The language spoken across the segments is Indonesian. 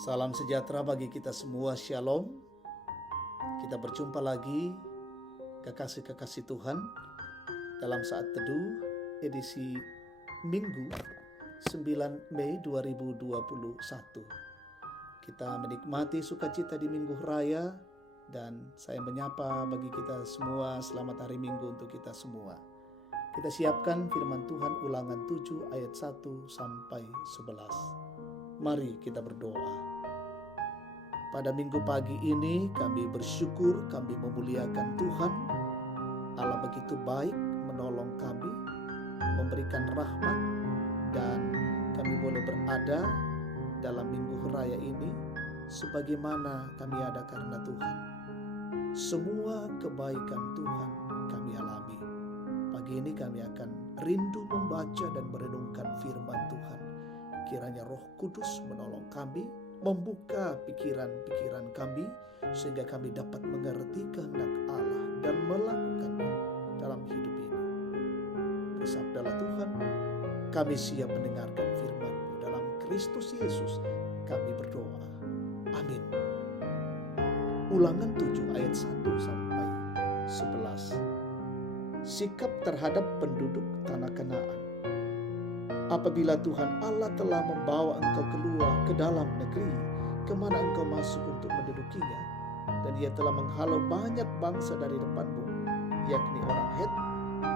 Salam sejahtera bagi kita semua, Shalom. Kita berjumpa lagi, kekasih-kekasih Tuhan, dalam saat teduh edisi Minggu 9 Mei 2021. Kita menikmati sukacita di Minggu Raya, dan saya menyapa bagi kita semua selamat hari Minggu untuk kita semua. Kita siapkan firman Tuhan Ulangan 7 ayat 1 sampai 11. Mari kita berdoa. Pada minggu pagi ini kami bersyukur, kami memuliakan Tuhan. Allah begitu baik menolong kami, memberikan rahmat, dan kami boleh berada dalam minggu raya ini sebagaimana kami ada karena Tuhan. Semua kebaikan Tuhan kami alami. Pagi ini kami akan rindu membaca dan merenungkan firman Tuhan. Kiranya Roh Kudus menolong kami, membuka pikiran-pikiran kami, sehingga kami dapat mengerti kehendak Allah dan melakukannya dalam hidup ini. Bersabdalah Tuhan, kami siap mendengarkan firman-Mu. Dalam Kristus Yesus kami berdoa. Amin. Ulangan 7 ayat 1 sampai 11. Sikap terhadap penduduk tanah Kanaan. Apabila Tuhan Allah telah membawa engkau keluar ke dalam negeri, kemana engkau masuk untuk mendudukinya, dan Ia telah menghalau banyak bangsa dari depanmu, yakni orang Het,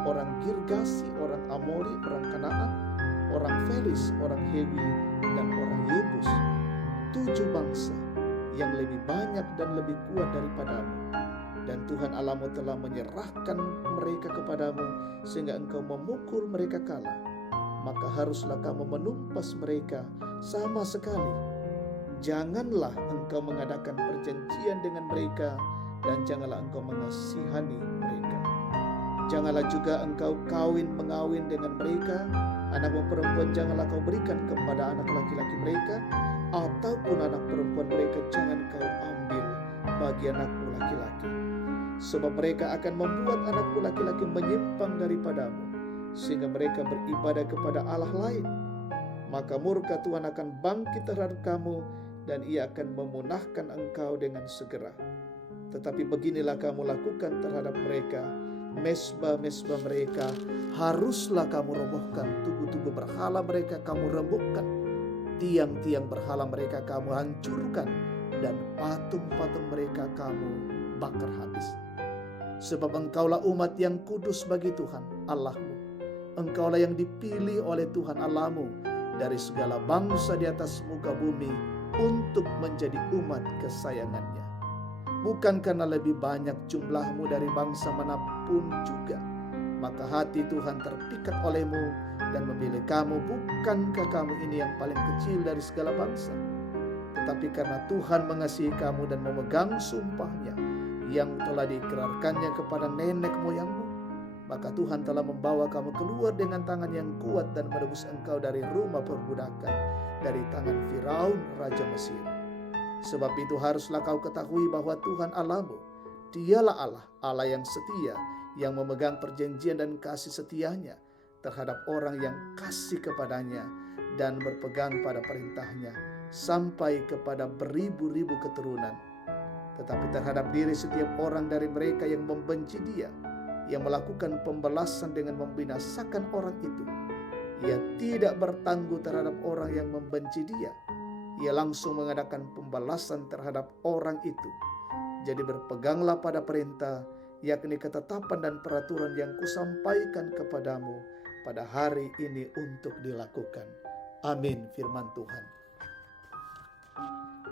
orang Girgasi, orang Amori, orang Kanaan, orang Feris, orang Hewi, dan orang Yebus, 7 bangsa yang lebih banyak dan lebih kuat daripadamu. Dan Tuhan Allahmu telah menyerahkan mereka kepadamu, sehingga engkau memukul mereka kalah. Maka haruslah kamu menumpas mereka sama sekali. Janganlah engkau mengadakan perjanjian dengan mereka, dan janganlah engkau mengasihani mereka. Janganlah juga engkau mengawin dengan mereka. Anakmu perempuan janganlah kau berikan kepada anak laki-laki mereka, ataupun anak perempuan mereka jangan kau ambil bagi anakmu laki-laki. Sebab mereka akan membuat anakmu laki-laki menyimpang daripadamu, sehingga mereka beribadah kepada Allah lain. Maka murka Tuhan akan bangkit terhadap kamu, dan Ia akan memunahkan engkau dengan segera. Tetapi beginilah kamu lakukan terhadap mereka. Mesbah-mesbah mereka haruslah kamu robohkan. Tugu-tugu berhala mereka kamu remukkan. Tiang-tiang berhala mereka kamu hancurkan, dan patung-patung mereka kamu bakar habis. Sebab engkaulah umat yang kudus bagi Tuhan Allahmu. Engkaulah yang dipilih oleh Tuhan Allahmu dari segala bangsa di atas muka bumi untuk menjadi umat kesayangannya. Bukan karena lebih banyak jumlahmu dari bangsa manapun juga, maka hati Tuhan terpikat olehmu dan memilih kamu. Bukankah kamu ini yang paling kecil dari segala bangsa? Tetapi karena Tuhan mengasihi kamu dan memegang sumpahnya yang telah diikrarkannya kepada nenek moyangmu, maka Tuhan telah membawa kamu keluar dengan tangan yang kuat dan menebus engkau dari rumah perbudakan, dari tangan Firaun Raja Mesir. Sebab itu haruslah kau ketahui bahwa Tuhan Allahmu, Dialah Allah, Allah yang setia, yang memegang perjanjian dan kasih setianya terhadap orang yang kasih kepadanya dan berpegang pada perintahnya sampai kepada beribu-ribu keturunan. Tetapi terhadap diri setiap orang dari mereka yang membenci Dia, yang melakukan pembalasan dengan membinasakan orang itu, Ia tidak bertangguh terhadap orang yang membenci Dia. Ia langsung mengadakan pembalasan terhadap orang itu. Jadi berpeganglah pada perintah, yakni ketetapan dan peraturan yang kusampaikan kepadamu pada hari ini untuk dilakukan. Amin. Firman Tuhan.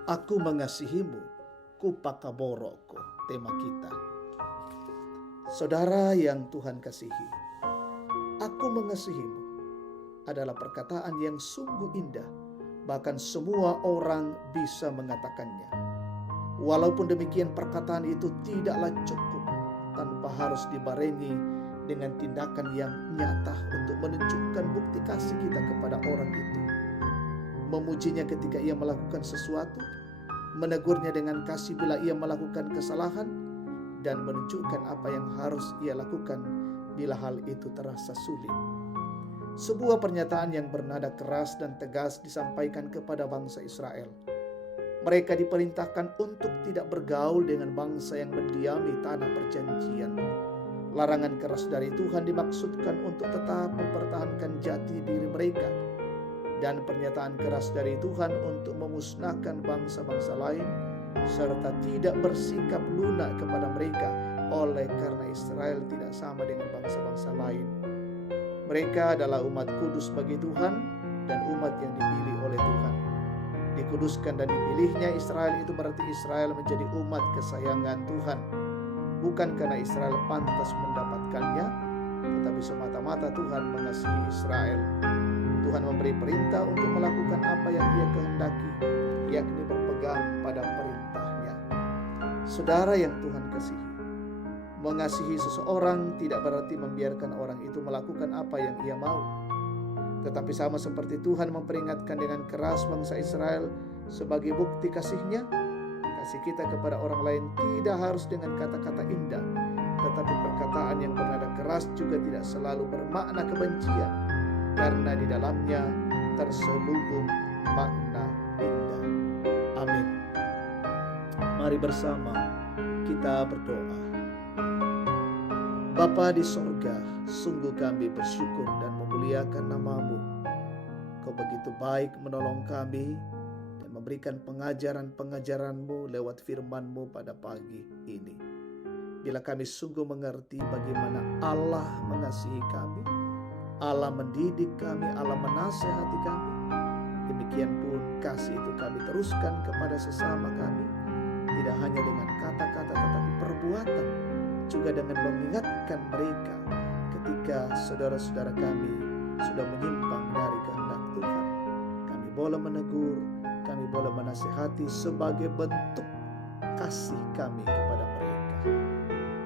Aku mengasihimu, kupakaboroko, tema kita. Saudara yang Tuhan kasihi, aku mengasihimu adalah perkataan yang sungguh indah. Bahkan semua orang bisa mengatakannya. Walaupun demikian, perkataan itu tidaklah cukup tanpa harus dibarengi dengan tindakan yang nyata untuk menunjukkan bukti kasih kita kepada orang itu. Memujinya ketika ia melakukan sesuatu, menegurnya dengan kasih bila ia melakukan kesalahan, dan menunjukkan apa yang harus ia lakukan bila hal itu terasa sulit. Sebuah pernyataan yang bernada keras dan tegas disampaikan kepada bangsa Israel. Mereka diperintahkan untuk tidak bergaul dengan bangsa yang mendiami tanah perjanjian. Larangan keras dari Tuhan dimaksudkan untuk tetap mempertahankan jati diri mereka, dan pernyataan keras dari Tuhan untuk memusnahkan bangsa-bangsa lain serta tidak bersikap lunak kepada mereka oleh karena Israel tidak sama dengan bangsa-bangsa lain. Mereka adalah umat kudus bagi Tuhan dan umat yang dipilih oleh Tuhan. Dikuduskan dan dipilihnya Israel itu berarti Israel menjadi umat kesayangan Tuhan. Bukan karena Israel pantas mendapatkannya, tetapi semata-mata Tuhan mengasihi Israel. Tuhan memberi perintah untuk melakukan apa yang Ia kehendaki, yakni berpegang pada perintahnya. Saudara yang Tuhan kasihi, mengasihi seseorang tidak berarti membiarkan orang itu melakukan apa yang ia mau. Tetapi sama seperti Tuhan memperingatkan dengan keras bangsa Israel sebagai bukti kasih-Nya, kasih kita kepada orang lain tidak harus dengan kata-kata indah, tetapi perkataan yang bernada keras juga tidak selalu bermakna kebencian, karena di dalamnya terselubung makna indah. Amin. Mari bersama kita berdoa. Bapa di sorga, sungguh kami bersyukur dan memuliakan nama-Mu. Kau begitu baik menolong kami dan memberikan pengajaran-pengajaran-Mu lewat firman-Mu pada pagi ini. Bila kami sungguh mengerti bagaimana Allah mengasihi kami, Allah mendidik kami, Allah menasehati kami, demikian pun kasih itu kami teruskan kepada sesama kami, tidak hanya dengan kata-kata tetapi perbuatan, juga dengan mengingatkan mereka ketika saudara-saudara kami sudah menyimpang dari kehendak Tuhan. Kami boleh menegur, kami boleh menasihati sebagai bentuk kasih kami kepada mereka.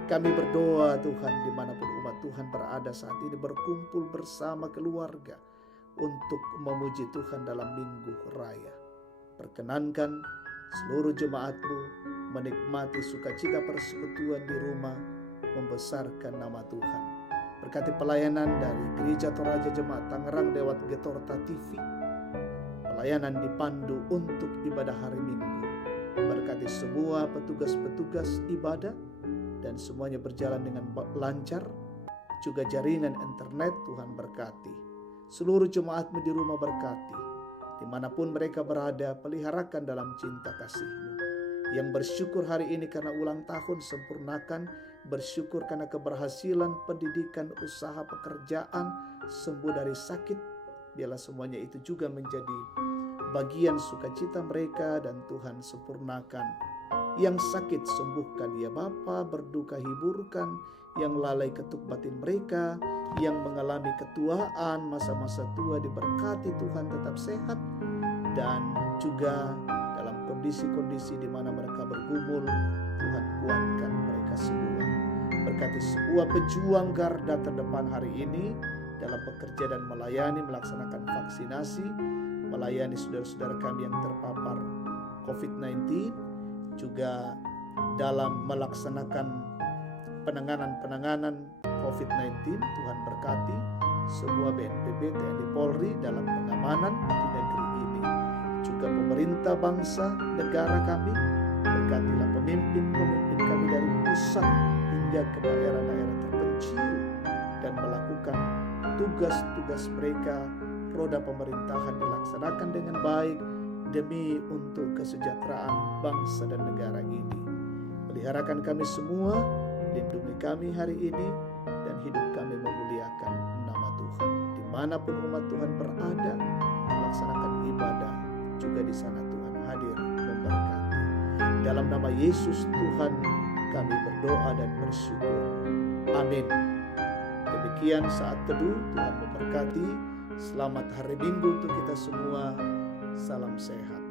Kami berdoa Tuhan, dimanapun umat Tuhan berada saat ini berkumpul bersama keluarga untuk memuji Tuhan dalam minggu raya. Perkenankan seluruh jemaat-Mu menikmati sukacita persekutuan di rumah, membesarkan nama Tuhan. Berkati pelayanan dari Gereja Toraja Jemaat Tangerang lewat Getorta TV, pelayanan dipandu untuk ibadah hari Minggu. Berkati semua petugas-petugas ibadah dan semuanya berjalan dengan lancar. Juga jaringan internet Tuhan berkati. Seluruh jemaat-Mu di rumah berkati. Dimanapun mereka berada, peliharakan dalam cinta kasih-Mu. Yang bersyukur hari ini karena ulang tahun, sempurnakan. Bersyukur karena keberhasilan pendidikan, usaha, pekerjaan, sembuh dari sakit. Biarlah semuanya itu juga menjadi bagian sukacita mereka dan Tuhan sempurnakan. Yang sakit sembuhkan ya Bapa, berduka hiburkan, yang lalai ketuk batin mereka, yang mengalami ketuaan, masa-masa tua diberkati Tuhan tetap sehat, dan juga dalam kondisi-kondisi di mana mereka bergumul, Tuhan kuatkan mereka semua. Berkati semua pejuang garda terdepan hari ini dalam bekerja dan melayani, melaksanakan vaksinasi, melayani saudara-saudara kami yang terpapar COVID-19, juga dalam melaksanakan penanganan COVID-19. Tuhan berkati semua BNPB, TNI, Polri dalam pengamanan di negeri ini. Juga pemerintah bangsa, negara kami, berkatilah pemimpin-pemimpin kami dari pusat hingga ke daerah-daerah terpencil dan melakukan tugas-tugas mereka. Roda pemerintahan dilaksanakan dengan baik demi untuk kesejahteraan bangsa dan negara ini. Peliharakan kami semua, lindungi kami hari ini, dan hidup kami memuliakan nama Tuhan. Dimanapun umat Tuhan berada, melaksanakan ibadah, juga di sana Tuhan hadir memberkati. Dalam nama Yesus Tuhan kami berdoa dan bersyukur. Amin. Demikian saat teduh, Tuhan memberkati. Selamat hari Minggu untuk kita semua. Salam sehat.